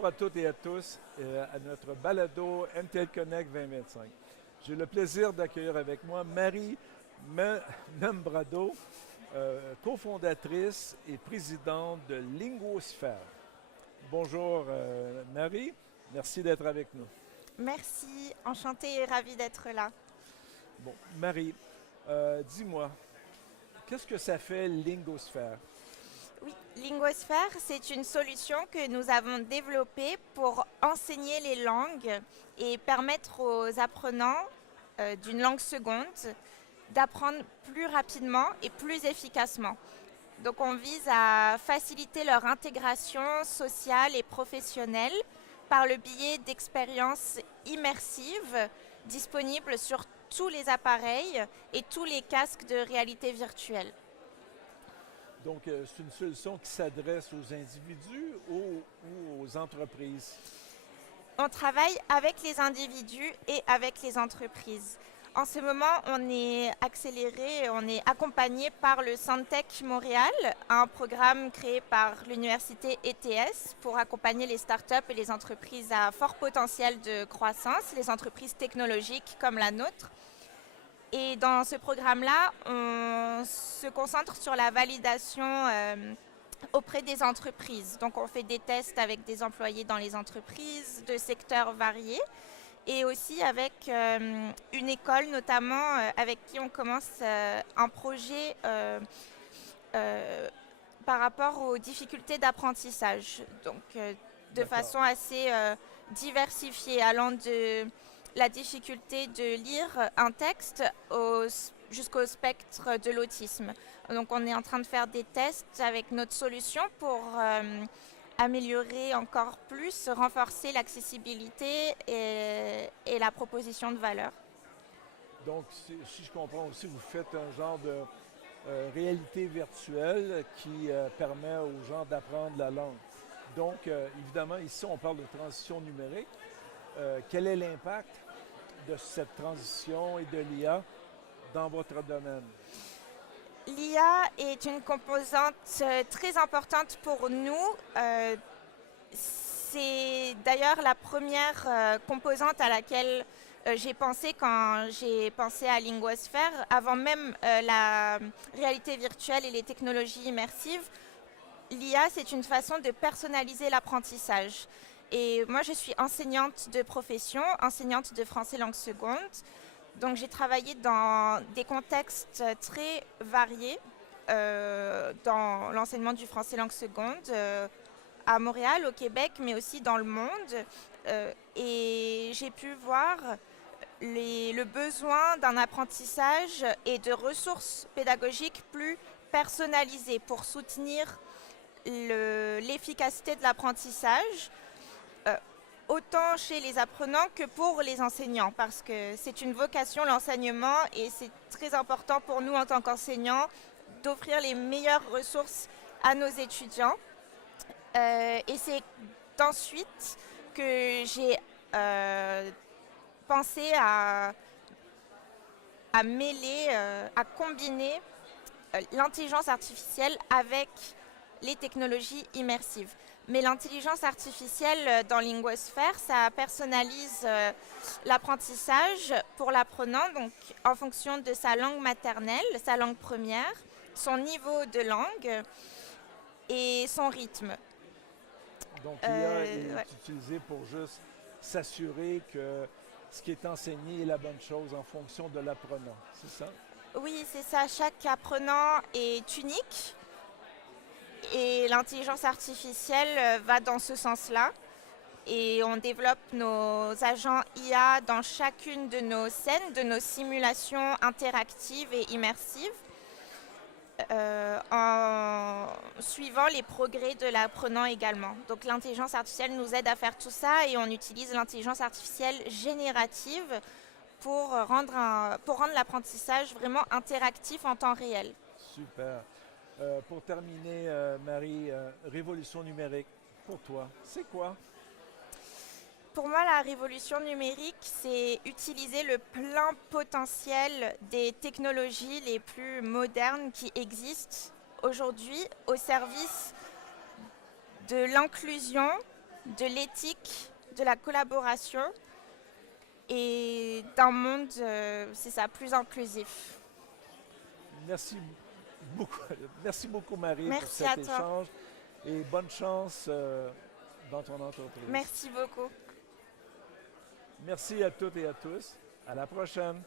Bonjour à toutes et à tous à notre balado MTL Connect 2025. J'ai le plaisir d'accueillir avec moi Marie Membrado, cofondatrice et présidente de Linguosphère. Bonjour Marie, merci d'être avec nous. Merci, enchantée et ravie d'être là. Bon, Marie, dis-moi, qu'est-ce que ça fait Linguosphère? Oui, Linguosphère, c'est une solution que nous avons développée pour enseigner les langues et permettre aux apprenants d'une langue seconde d'apprendre plus rapidement et plus efficacement. Donc on vise à faciliter leur intégration sociale et professionnelle par le biais d'expériences immersives disponibles sur tous les appareils et tous les casques de réalité virtuelle. Donc, c'est une solution qui s'adresse aux individus ou aux entreprises? On travaille avec les individus et avec les entreprises. En ce moment, on est accéléré, on est accompagné par le Santec Montréal, un programme créé par l'université ETS pour accompagner les startups et les entreprises à fort potentiel de croissance, les entreprises technologiques comme la nôtre. Et dans ce programme-là, on se concentre sur la validation auprès des entreprises. Donc on fait des tests avec des employés dans les entreprises de secteurs variés et aussi avec une école notamment avec qui on commence un projet par rapport aux difficultés d'apprentissage. Donc de D'accord. façon assez diversifiée, allant de la difficulté de lire un texte jusqu'au spectre de l'autisme. Donc on est en train de faire des tests avec notre solution pour améliorer encore plus, renforcer l'accessibilité et la proposition de valeur. Donc, si je comprends aussi, vous faites un genre de réalité virtuelle qui permet aux gens d'apprendre la langue. Donc, évidemment, ici, on parle de transition numérique. Quel est l'impact de cette transition et de l'IA dans votre domaine? L'IA est une composante très importante pour nous. C'est d'ailleurs la première composante à laquelle j'ai pensé quand j'ai pensé à Linguosphère, avant même la réalité virtuelle et les technologies immersives. L'IA, c'est une façon de personnaliser l'apprentissage. Et moi, je suis enseignante de profession, enseignante de français langue seconde. Donc, j'ai travaillé dans des contextes très variés dans l'enseignement du français langue seconde, à Montréal, au Québec, mais aussi dans le monde. Et j'ai pu voir le besoin d'un apprentissage et de ressources pédagogiques plus personnalisées pour soutenir l'efficacité de l'apprentissage, autant chez les apprenants que pour les enseignants, parce que c'est une vocation, l'enseignement, et c'est très important pour nous en tant qu'enseignants d'offrir les meilleures ressources à nos étudiants. Et c'est ensuite que j'ai pensé à mêler, à combiner l'intelligence artificielle avec les technologies immersives. Mais l'intelligence artificielle dans Linguosphère, ça personnalise l'apprentissage pour l'apprenant, donc en fonction de sa langue maternelle, sa langue première, son niveau de langue et son rythme. Donc, l'IA est Ouais. utilisée pour juste s'assurer que ce qui est enseigné est la bonne chose en fonction de l'apprenant, c'est ça? Oui, c'est ça. Chaque apprenant est unique et l'intelligence artificielle va dans ce sens-là. Et on développe nos agents IA dans chacune de nos scènes, de nos simulations interactives et immersives, en suivant les progrès de l'apprenant également. Donc l'intelligence artificielle nous aide à faire tout ça et on utilise l'intelligence artificielle générative pour rendre l'apprentissage vraiment interactif en temps réel. Super. Pour terminer, Marie, révolution numérique, pour toi, c'est quoi? Pour moi, la révolution numérique, c'est utiliser le plein potentiel des technologies les plus modernes qui existent aujourd'hui au service de l'inclusion de l'éthique, de la collaboration et d'un monde, c'est ça, plus inclusif. Merci beaucoup, merci beaucoup Marie pour Merci cet à toi. échange et bonne chance dans ton entreprise. Merci beaucoup. Merci à toutes et à tous. À la prochaine.